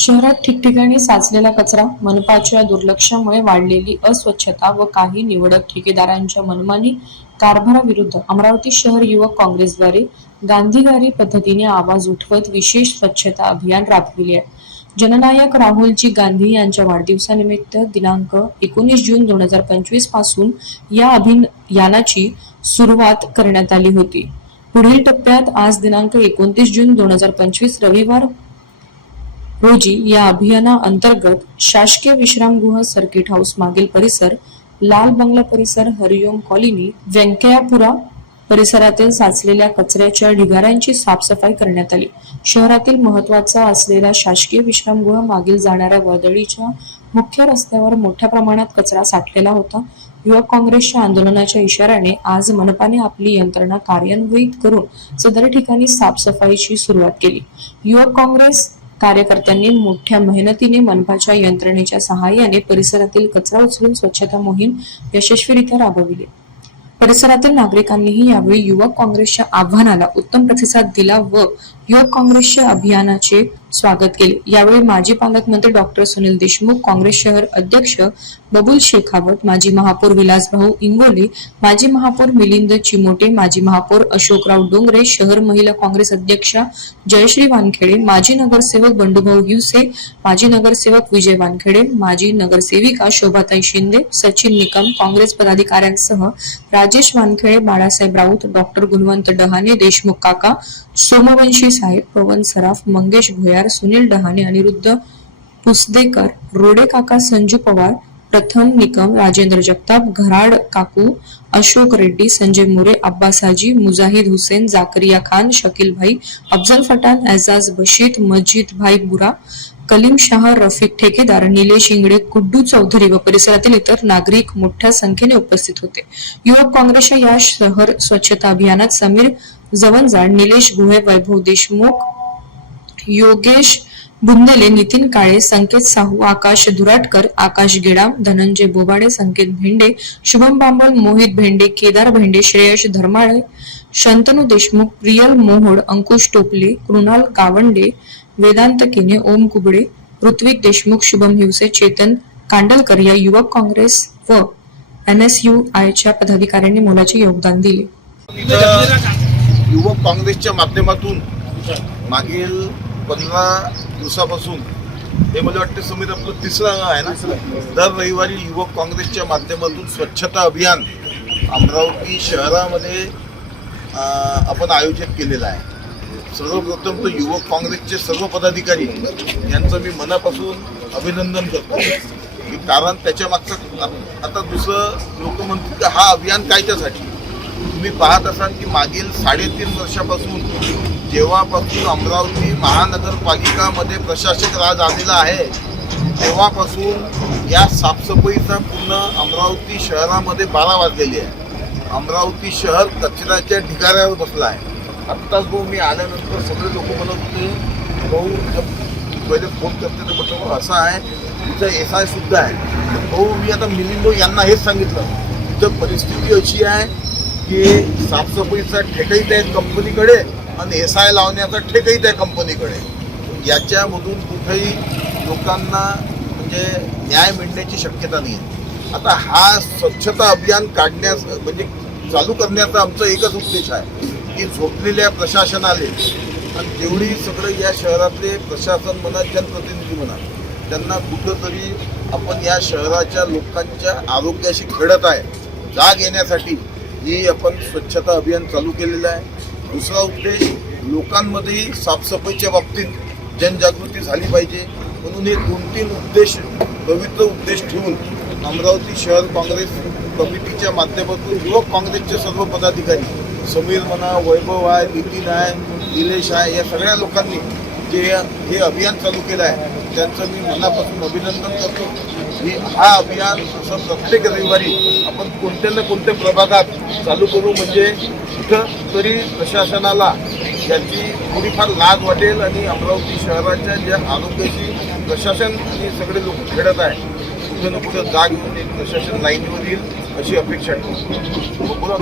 शहरात ठिकठिकाणी साचलेला कचरा मनपाच्या दुर्लक्षामुळे वाढलेली अस्वच्छता व काही निवडक ठेकेदारांच्या मनमानी कारभाराविरुद्ध अमरावती शहर युवक काँग्रेसद्वारे गांधीगारी पद्धतीने आवाज उठवत विशेष स्वच्छता अभियान राबविले आहे. जननायक राहुलजी गांधी यांच्या वाढदिवसानिमित्त दिनांक एकोणीस जून दोन हजार पंचवीसपासून या अभियानाची सुरुवात करण्यात आली होती. पुढील टप्प्यात आज दिनांक एकोणतीस जून दोन हजार पंचवीस रविवार रोजी या अभियाना अंतर्गत शासकीय विश्रामगृह सर्किट हाऊस मागील परिसर लाल बंगला परिसर हरिओम कॉलनी व्यंकयापुरा परिसरातील साचलेल्या कचऱ्याच्या ढिगाऱ्यांची साफसफाई करण्यात आली. शहरातील महत्त्वाचा असलेला शासकीय विश्रामगृह मागील जाणाऱ्या वर्दळीच्या मुख्य रस्त्यावर मोठ्या प्रमाणात कचरा साठलेला होता. युवक काँग्रेसच्या आंदोलनाच्या इशाऱ्याने आज मनपाने आपली यंत्रणा कार्यान्वित करून सदर ठिकाणी साफसफाईची सुरुवात केली. युवक काँग्रेस कार्यकर्त्यांनी मोठ्या मेहनतीने मनपाच्या यंत्रणेच्या सहाय्याने परिसरातील कचरा उचलून स्वच्छता मोहीम यशस्वीरित्या राबविली. परिसरातील नागरिकांनीही यावेळी युवक काँग्रेसच्या आव्हानाला उत्तम प्रतिसाद दिला व युवक काँग्रेसच्या अभियानाचे स्वागत केले. यावेळी माजी पालकमंत्री डॉक्टर सुनील देशमुख काँग्रेस शहर अध्यक्ष बबुल शेखावत माजी महापौर विलासभाऊ इंगोले माजी महापौर मिलिंद चिमोटे माजी महापौर अशोकराव डोंगरे शहर महिला काँग्रेस अध्यक्षा जयश्री वानखेडे माजी नगरसेवक बंडूभाऊ हिवसे माजी नगरसेवक विजय वानखेडे माजी नगरसेविका शोभाताई शिंदे सचिन निकम काँग्रेस पदाधिकाऱ्यांसह राजेश वानखेळे बाळासाहेब राऊत डॉक्टर गुणवंत डहाणे देशमुख काका सोमवंशी साहेब पवन सराफ मंगेश भोयार सुनील डहाणे अनिरुद्ध पुसदेकर रोडे काका संजू पवार प्रथम निकम राजेंद्र जगताप घराड काकू अशोक रेड्डी संजय मोरे अब्बासाजी मुजाहिद हुसेन जाकरिया खान शकील भाई अफजल फटान एजाज बशीद मजीद भाई बुरा कलीम शाह रफिक ठेकेदार निलेश इंगडे कुड्डू चौधरी व परिसरातील इतर नागरिक मोठ्या संख्येने उपस्थित होते. युवक काँग्रेसच्या या शहर स्वच्छता अभियानात समीर जवंजाड निलेश गुहे वैभव देशमुख योगेश बुंदेले नितीन काळे संकेत साहू आकाश दुराटकर आकाश गेडाम धनंजय बोबाडे संकेत भेंडे शुभम बांबळ मोहित भेंडे केदार भेंडे श्रेयश धर्माळे शंतनू देशमुख प्रियल मोहोड अंकुश टोपले कृणाल गावंडे वेदांत किने ओम कुबडे ऋत्विक देशमुख शुभम हिवसे चेतन कांडलकर या युवक काँग्रेस व एनएसयू आयच्या पदाधिकाऱ्यांनी मोलाचे योगदान दिले. युवक काँग्रेसच्या माध्यमातून मागील पंधरा दिवसापासून हे मला वाटतं समित आपलं तिसरं आहे ना? दर रविवारी युवक काँग्रेसच्या माध्यमातून स्वच्छता अभियान अमरावती शहरामध्ये आपण आयोजित केलेलं आहे. सर्वप्रथम तर युवक काँग्रेसचे सर्व पदाधिकारी यांचं मी मनापासून अभिनंदन करतो. की कारण त्याच्या मागचं आता दुसरं लोक म्हणतील की हा अभियान कायच्यासाठी तुम्ही पाहत असाल की मागील साडेतीन वर्षापासून जेव्हापासून अमरावती महानगरपालिकामध्ये प्रशासक राज आलेला आहे तेव्हापासून या साफसफाईचा पूर्ण अमरावती शहरामध्ये बारा वाजलेली आहे. अमरावती शहर कचऱ्याच्या ढिगाऱ्यावर बसला आहे. आत्ताच भाऊ मी आल्यानंतर सगळे लोक म्हणत होते भाऊ पहिले फोन करते तर म्हटलं असं आहे तिथं एस आय सुद्धा आहे. भाऊ मी आता मिलिंदो यांना हेच सांगितलं तिथं परिस्थिती अशी आहे की साफसफाईचा ठेकाही त्या कंपनीकडे आणि एस आय लावण्याचा ठेकही त्या कंपनीकडे. याच्यामधून कुठेही लोकांना म्हणजे न्याय मिळण्याची शक्यता नाही आहे आता हा स्वच्छता अभियान काढण्यास म्हणजे चालू करण्याचा आमचा एकच उद्देश आहे की झोपलेल्या प्रशासनाले आणि जेवढी सगळं या शहरातले प्रशासन म्हणा जनप्रतिनिधी म्हणा त्यांना कुठंतरी आपण या शहराच्या लोकांच्या आरोग्याशी खेळत आहे. जाग येण्यासाठी ही आपण स्वच्छता अभियान चालू केलेलं आहे. दुसरा उपदेश लोकांमध्येही साफसफाईच्या बाबतीत जनजागृती झाली पाहिजे. म्हणून हे दोन तीन उद्देश पवित्र उद्देश ठेवून अमरावती शहर काँग्रेस कमिटीच्या माध्यमातून युवक काँग्रेसचे सर्व पदाधिकारी समीर म्हणा वैभव आहे नितीन आहे निलेश आहे या सगळ्या लोकांनी जे हे अभियान चालू केलं आहे त्यांचं मी मनापासून अभिनंदन करतो. की हा अभियान असं प्रत्येक रविवारी आपण कोणत्या ना कोणत्या प्रभागात चालू करू म्हणजे कुठं तरी प्रशासनाला याची थोडीफार लाज वाटेल आणि अमरावती शहराच्या ज्या आरोग्याशी प्रशासन आणि सगळे लोक खेळत आहे कुठं ना कुठं जाग येऊन एक प्रशासन लाईनवर येईल अशी अपेक्षा आहे. बोला